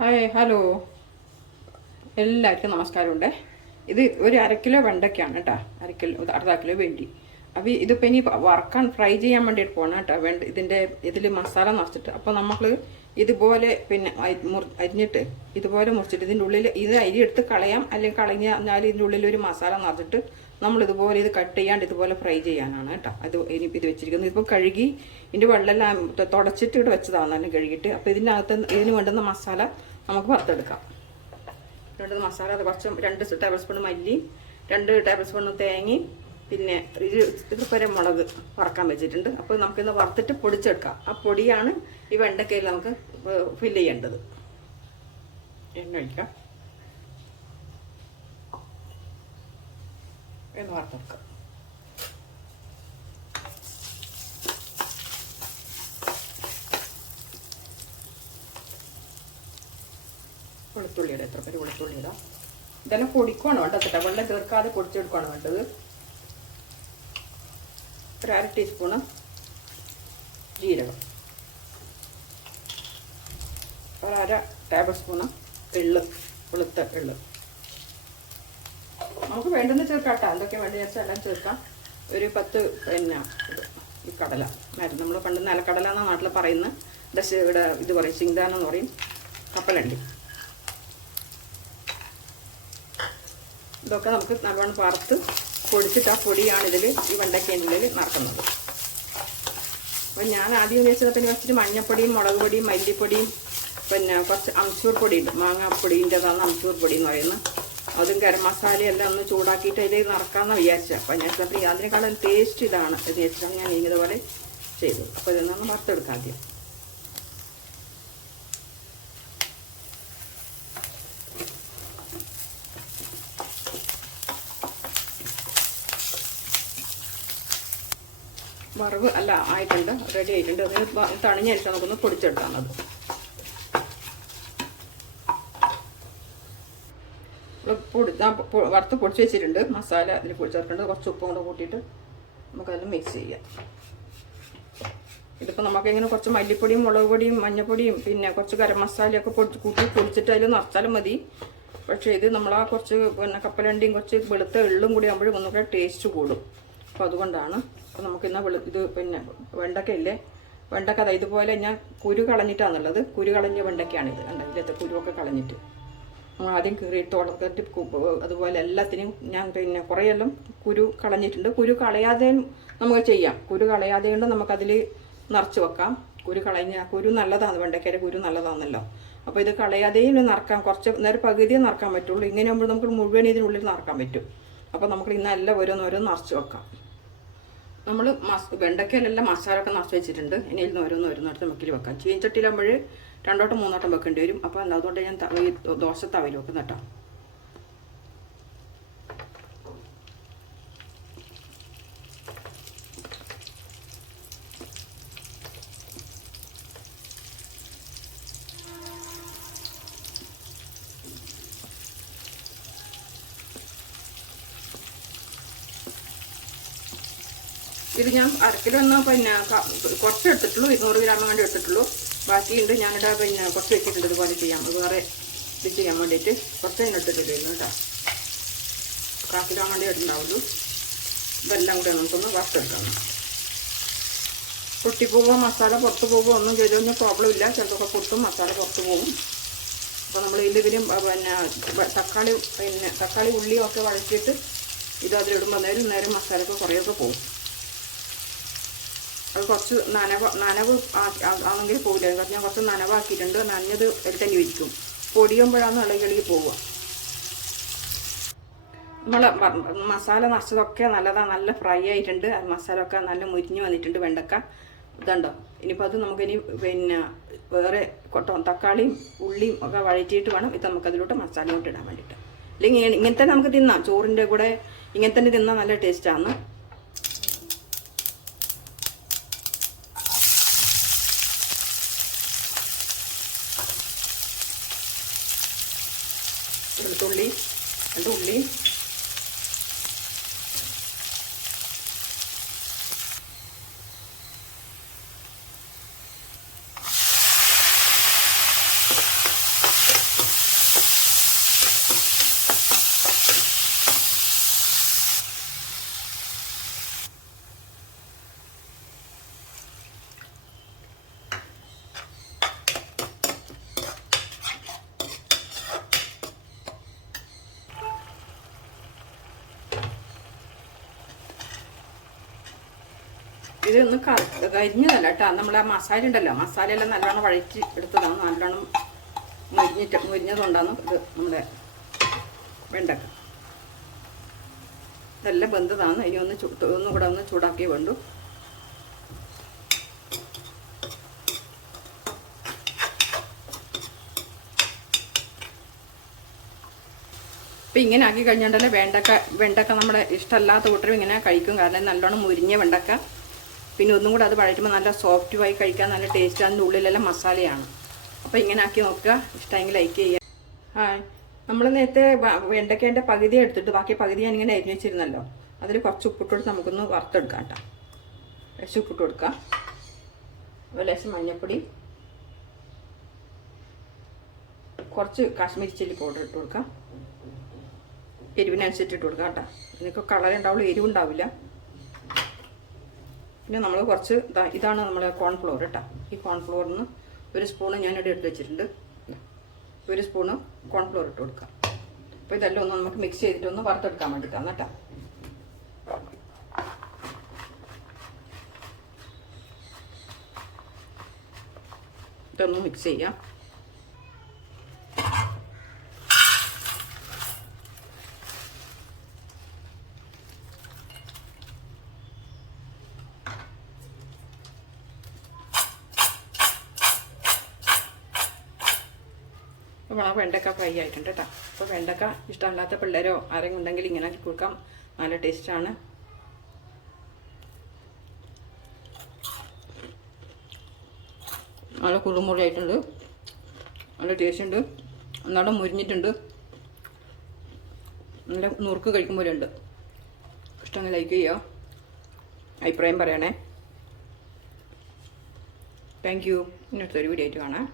Hi hello, എല്ലാവർക്കും നമസ്കാരമുണ്ട്. ഇത് ഒരു അരക്കിലോ വെണ്ടയ്ക്കാണ് കേട്ടോ, അരക്കിലോ അർദ്ധ കിലോ വേണ്ടി. അപ്പോൾ ഇതിപ്പോൾ ഇനി വറക്കാൻ ഫ്രൈ ചെയ്യാൻ വേണ്ടിയിട്ട് പോകണം കേട്ടോ. ഇതിൽ മസാല നിറച്ചിട്ട് അപ്പോൾ നമ്മൾ ഇതുപോലെ പിന്നെ അരിഞ്ഞിട്ട് ഇതുപോലെ മുറിച്ചിട്ട് ഇതിൻ്റെ ഉള്ളിൽ ഇത് അരി എടുത്ത് കളയാം, അല്ലെങ്കിൽ കളഞ്ഞാൽ ഇതിൻ്റെ ഉള്ളിൽ ഒരു മസാല നിറച്ചിട്ട് നമ്മൾ ഇതുപോലെ ഇത് കട്ട് ചെയ്യാണ്ട് ഇതുപോലെ ഫ്രൈ ചെയ്യാനാണ് കേട്ടോ. ഇനി ഇത് വെച്ചിരിക്കുന്നത് ഇപ്പോൾ കഴുകി ഇതിൻ്റെ വെള്ളമെല്ലാം തുടച്ചിട്ട് ഇവിടെ വെച്ചതാണ്, നല്ല കഴുകിയിട്ട്. അപ്പോൾ ഇതിന് വേണ്ടുന്ന മസാല നമുക്ക് വറുത്തെടുക്കാം. വേണ്ടുന്ന മസാല അത് കുറച്ച് 2 ടേബിൾ സ്പൂൺ മല്ലിയും 2 ടേബിൾ സ്പൂൺ തേങ്ങയും പിന്നെ ഇത് വരെ മുളക് വറക്കാൻ വെച്ചിട്ടുണ്ട്. അപ്പോൾ നമുക്കിന്ന് വറുത്തിട്ട് പൊടിച്ചെടുക്കാം. ആ പൊടിയാണ് ഈ വെണ്ടക്കയിൽ നമുക്ക് ഫില്ല് ചെയ്യേണ്ടത്. എണ്ണ ഒഴിക്കാം, എന്ന് വറുത്തെടുക്കാം. വെളുത്തുള്ളിയുടെ എത്ര പേര് വെളുത്തുള്ളി ഇടാം. ഇതെല്ലാം പൊടിക്കുവാണ് വേണ്ടത് കേട്ടോ, വെള്ളം ചേർക്കാതെ പൊടിച്ചെടുക്കുകയാണ് വേണ്ടത്. ഒരു 1/2 ടീസ്പൂണ് ജീരകം, ഒരു 1/2 ടേബിൾ സ്പൂണ് എള്ള്, വെളുത്ത എള്ള്. നമുക്ക് വേണ്ടുന്ന ചേർക്കാം കേട്ടോ, എന്തൊക്കെ വേണ്ടത് വെച്ചാൽ എല്ലാം ചേർക്കാം. ഒരു 10 പിന്നെ ഈ കടല, നമ്മൾ പണ്ട് നിലക്കടല എന്നാണ് നാട്ടിൽ പറയുന്നത്. ഇവിടെ ഇത് പറയും ചിങ്കാനെന്ന് പറയും, കപ്പലണ്ടി. ഇതൊക്കെ നമുക്ക് നല്ലോണം വറുത്ത് പൊടിച്ചിട്ട് ആ പൊടിയാണ് ഈ വെണ്ടയ്ക്കേൻ്റെ ഉള്ളിൽ നിറക്കുന്നത്. അപ്പോൾ ഞാൻ ആദ്യം വെച്ചത് പിന്നെ വെച്ചിട്ട് മഞ്ഞപ്പൊടിയും മുളക് പൊടിയും മല്ലിപ്പൊടിയും പിന്നെ കുറച്ച് അംചൂർ പൊടിയുണ്ട്, മാങ്ങാപ്പൊടിൻ്റെതാണ് അംചൂർ പൊടി എന്ന് പറയുന്നത്. അതും ഗരം മസാലയും എല്ലാം ഒന്ന് ചൂടാക്കിയിട്ട് അതിൽ നിറക്കാമെന്ന് വിചാരിച്ചത്. അപ്പോൾ ഞാൻ ചിലപ്പോൾ അതിനേക്കാളും ടേസ്റ്റ് ഇതാണ് എന്ന് വെച്ചിട്ടാണ് ഞാൻ ഇതുപോലെ ചെയ്തത്. അപ്പോൾ ഇതൊന്ന് വറുത്തെടുക്കാം ആദ്യം. വറവ് അല്ല ആയിട്ടുണ്ട്, റെഡി ആയിട്ടുണ്ട്. അതിന് തണിഞ്ഞരിച്ചാൽ നമുക്കൊന്ന് പൊടിച്ചെടുക്കാം. അത് വറുത്ത് പൊടിച്ച് വെച്ചിട്ടുണ്ട്. മസാല അതിൽ ചേർക്കേണ്ടത് കുറച്ച് ഉപ്പും കൂടെ കൂട്ടിയിട്ട് നമുക്കതെല്ലാം മിക്സ് ചെയ്യാം. ഇതിപ്പോൾ നമുക്കിങ്ങനെ കുറച്ച് മല്ലിപ്പൊടിയും മുളക് പൊടിയും മഞ്ഞപ്പൊടിയും പിന്നെ കുറച്ച് ഗരം മസാലയൊക്കെ പൊടിച്ചിട്ട് അതിൽ നിറച്ചാലും മതി. പക്ഷേ ഇത് നമ്മളാ കുറച്ച് പിന്നെ കപ്പലണ്ടിയും കുറച്ച് വെളുത്ത എള്ളും കൂടി ആകുമ്പോഴും ഒന്നുകൂടെ ടേസ്റ്റ് കൂടും. അപ്പോൾ അതുകൊണ്ടാണ്. അപ്പോൾ നമുക്കിന്ന് ഇത് പിന്നെ വെണ്ടക്ക ഇല്ലേ, വെണ്ടക്ക അതാ ഇതുപോലെ ഞാൻ കുരു കളഞ്ഞിട്ടാണുള്ളത്. കുരു കളഞ്ഞ വെണ്ടയ്ക്കാണിത്. ഇതിലത്തെ കുരുവൊക്കെ കളഞ്ഞിട്ട് നമ്മൾ ആദ്യം കീറിയിട്ട് ഉടക്കിട്ട് അതുപോലെ എല്ലാത്തിനും ഞാൻ പിന്നെ കുറേയെല്ലാം കുരു കളഞ്ഞിട്ടുണ്ട്. കുരു കളയാതെ നമുക്ക് ചെയ്യാം. കുരു കളയാതെ കൊണ്ട് നമുക്കതിൽ നിറച്ച് വെക്കാം. കുരു നല്ലതാണ്, വെണ്ടയ്ക്കയുടെ കുരു നല്ലതാണല്ലോ. അപ്പോൾ ഇത് കളയാതെയും നിറക്കാം. കുറച്ച് നേരം പകുതിയെ നിറക്കാൻ പറ്റുള്ളൂ. ഇങ്ങനെ ആകുമ്പോൾ നമുക്ക് മുഴുവൻ ഇതിനുള്ളിൽ നിറക്കാൻ പറ്റും. അപ്പോൾ നമുക്ക് ഇന്നെല്ലാം ഓരോന്നോരോന്ന് നിറച്ച് വെക്കാം. നമ്മൾ വെണ്ടയ്ക്കയിലെല്ലാം മസാല ഒക്കെ നിറച്ച് വെച്ചിട്ടുണ്ട്. ഇനി ഇതിൽ നിന്ന് ഓരോന്നോരോന്നെടുത്ത് നമുക്കിൽ വെക്കാം. ചീനച്ചട്ടിയിലാകുമ്പോൾ 2 വട്ടം 3 വട്ടം വെക്കേണ്ടി വരും. അപ്പോൾ അതുകൊണ്ട് ഞാൻ ഈ ദോശ തവയിൽ വെക്കുന്ന കേട്ടോ. ഇത് ഞാൻ 1/2 കിലോ എന്നാൽ പിന്നെ കുറച്ച് എടുത്തിട്ടുള്ളൂ, 200 ഗ്രാം വേണ്ടി എടുത്തിട്ടുള്ളൂ. ബാക്കിയുണ്ട് ഞാനിവിടെ പിന്നെ കുറച്ച് വെച്ചിട്ടുണ്ട്. ഇതുപോലെ ചെയ്യാം, അത് വേറെ ഇത് ചെയ്യാൻ വേണ്ടിയിട്ട് കുറച്ച് ഞാൻ എടുത്തിട്ടില്ലായിരുന്നു കേട്ടോ. 1/4 കിലോ വേണ്ടി എടുത്തിട്ടുണ്ടാവുള്ളൂ. ഇതെല്ലാം കൂടെ നമുക്കൊന്ന് വറുത്തെടുക്കാം. പൊട്ടിപ്പോവുക, മസാല പുറത്ത് പോവുക ഒന്നും ചെയ്തൊന്നും പ്രോബ്ലം ഇല്ല. ചിലപ്പോൾ പൊട്ടും, മസാല പുറത്ത് പോകും. അപ്പോൾ നമ്മൾ ഇതിലും പിന്നെ തക്കാളി ഉള്ളിയും ഒക്കെ വഴറ്റിയിട്ട് ഇത് അതിലിടുമ്പോൾ നേരം മസാലയൊക്കെ കുറേയൊക്കെ പോകും. അത് കുറച്ച് നനവ് ആണെങ്കിൽ പോകില്ല. ഞാൻ കുറച്ച് നനവാക്കിയിട്ടുണ്ട്. നനഞ്ഞത് തന്നെ ഇരിക്കും. പൊടിയുമ്പോഴാണ് ഇളകി പോവുക. നമ്മൾ മസാല നിറച്ചതൊക്കെ നല്ലതാണ്, നല്ല ഫ്രൈ ആയിട്ടുണ്ട്. മസാല ഒക്കെ നല്ല മുരിഞ്ഞ് വന്നിട്ടുണ്ട് വെണ്ടക്ക. ഇതുണ്ടോ. ഇനിയിപ്പോൾ അത് നമുക്കിനി പിന്നെ വേറെ തക്കാളിയും ഉള്ളിയും ഒക്കെ വഴറ്റിയിട്ട് വേണം ഇത് നമുക്കതിലോട്ട് മസാലയോട്ട് ഇടാൻ വേണ്ടിയിട്ട്. അല്ലെങ്കിൽ ഇങ്ങനെ തന്നെ നമുക്ക് തിന്നാം. ചോറിൻ്റെ കൂടെ ഇങ്ങനെ തന്നെ തിന്നാൻ നല്ല ടേസ്റ്റാണ്. വെളുത്തുള്ളി 2 ഉള്ളി, ഇതൊന്ന് കരിഞ്ഞതല്ല കേട്ടോ. നമ്മൾ ആ മസാല ഉണ്ടല്ലോ, മസാലയെല്ലാം നല്ലോണം വഴറ്റി എടുത്തതാണ്. നല്ലോണം മുരിഞ്ഞതുകൊണ്ടാണ് ഇത് നമ്മുടെ വെണ്ടക്ക. ഇതെല്ലാം വെന്തതാണ്. ഇനി ഒന്നും കൂടെ ഒന്ന് ചൂടാക്കി വേണ്ടു. അപ്പം ഇങ്ങനെ ആക്കി കഴിഞ്ഞിട്ടുണ്ടല്ലേ വെണ്ടക്ക നമ്മുടെ ഇഷ്ടമല്ലാത്ത കൂട്ടരും ഇങ്ങനെ കഴിക്കും. കാരണം നല്ലോണം മുരിഞ്ഞ വെണ്ടക്ക. പിന്നെ ഒന്നും കൂടെ അത് വഴറ്റുമ്പോൾ നല്ല സോഫ്റ്റുമായി കഴിക്കാൻ നല്ല ടേസ്റ്റ്. അതിൻ്റെ ഉള്ളിലെല്ലാം മസാലയാണ്. അപ്പോൾ ഇങ്ങനെ ആക്കി നോക്കുക. ഇഷ്ടമെങ്കിൽ ലൈക്ക് ചെയ്യുക. നമ്മൾ നേരത്തെ വെണ്ടക്കേൻ്റെ പകുതി എടുത്തിട്ട് ബാക്കി പകുതി ഞാനിങ്ങനെ അരിഞ്ഞ് വെച്ചിരുന്നല്ലോ. അതിൽ കുറച്ച് ഉപ്പിട്ട് നമുക്കൊന്ന് വറുത്തെടുക്കാം കേട്ടോ. കുറച്ച് ഉപ്പിട്ട് കൊടുക്കാം. ലേശം മഞ്ഞൾപ്പൊടി, കുറച്ച് കാശ്മീരി ചില്ലി പൗഡർ ഇട്ട് കൊടുക്കാം. എരിവിനനുസരിച്ച് ഇട്ട് കൊടുക്കാം കേട്ടോ. ഇതിനൊക്കെ കളർ ഉണ്ടാവുള്ളൂ, എരിവുണ്ടാവില്ല. പിന്നെ നമ്മൾ കുറച്ച് ഇതാണ് നമ്മുടെ കോൺഫ്ലോർ കേട്ടോ. ഈ കോൺഫ്ലോറിന് 1 സ്പൂണ് ഞാനിവിടെ എടുത്ത് വെച്ചിട്ടുണ്ട്. 1 സ്പൂണ് കോൺഫ്ലോർ ഇട്ട് കൊടുക്കാം. അപ്പോൾ ഇതെല്ലാം ഒന്ന് നമുക്ക് മിക്സ് ചെയ്തിട്ടൊന്ന് വറുത്തെടുക്കാൻ വേണ്ടിയിട്ടാണ് കേട്ടോ. ഇതൊന്ന് മിക്സ് ചെയ്യാം. അപ്പോൾ ആ വെണ്ടക്ക ഫ്രൈ ആയിട്ടുണ്ട് കേട്ടോ. അപ്പോൾ വെണ്ടക്ക ഇഷ്ടമല്ലാത്ത പിള്ളേരോ ആരെങ്കിലും ഉണ്ടെങ്കിൽ ഇങ്ങനെ കൊടുക്കാം. നല്ല ടേസ്റ്റാണ്. നല്ല കുറുമുറിയായിട്ടുണ്ട്. നല്ല ടേസ്റ്റ് ഉണ്ട്. ഒന്നാടെ മുരിഞ്ഞിട്ടുണ്ട്. നല്ല നുറുക്ക് കഴിക്കുമ്പോഴുണ്ട്. ഇഷ്ടമെങ്കിൽ ലൈക്ക് ചെയ്യുക. അഭിപ്രായം പറയണേ. Thank you. ഇന്നത്തെ ഒരു വീഡിയോ ആയിട്ട് കാണാം.